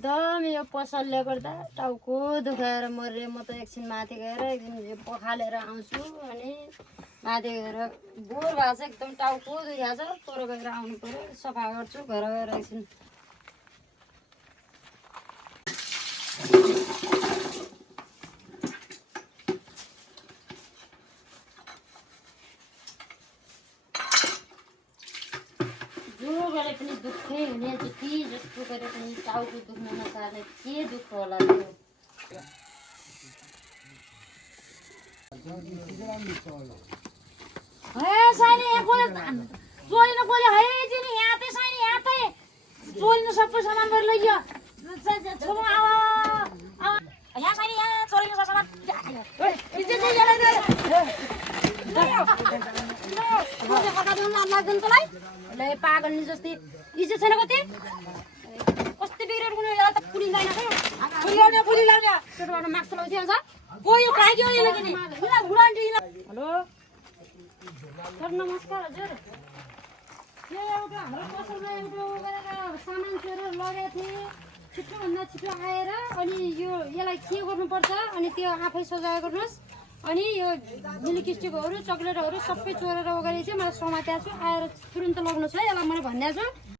एकदम यो पसलले गर्दा टाउको दुखाएर मरे म त एकछिन माथि गएर एकदिन यो पखालेर आउँछु अनि माथि गएर बोर भएको छ एकदम टाउको दुखाएको छ पर गएर आउनु पर्यो सफा गर्छु घर गएर एकछिन जो गरे पनि दुःखै हुने जति जस्तो गरे पनि टाउको दुख्न नसार्ने के दुःख होला त्यो सानी यहाँ चोरिनु बोल्यो है जिनी यहाँ चाहिँ सानी यहाँ चाहिँ चोरिनु सबै सामान गरेर लैयो यहाँ सानी यहाँ चोरिनु सब सामान पागल नि जस्तै इज्जत छैन कति कस्तो बिग्रेर कुनै बेला त पुलिस लाइन पेटबाट माक्स लगाउँथ्यो अन्त गयो खाइदियो हेलो सर नमस्कार हजुर यो एउटा हाम्रो पसलमा एउटा गरेर सामान चोरेर लगेको थिएँ छिटोभन्दा छिटो आएर अनि यसलाई के गर्नुपर्छ अनि त्यो आफै सजाय गर्नुहोस् अनि यो मिल्किस्टिकहरू चक्लेटहरू सबै चोरेर वगेर चाहिँ मलाई समातेको छु आएर तुरुन्त लग्नु छ यसलाई मैले भनिदिएको छु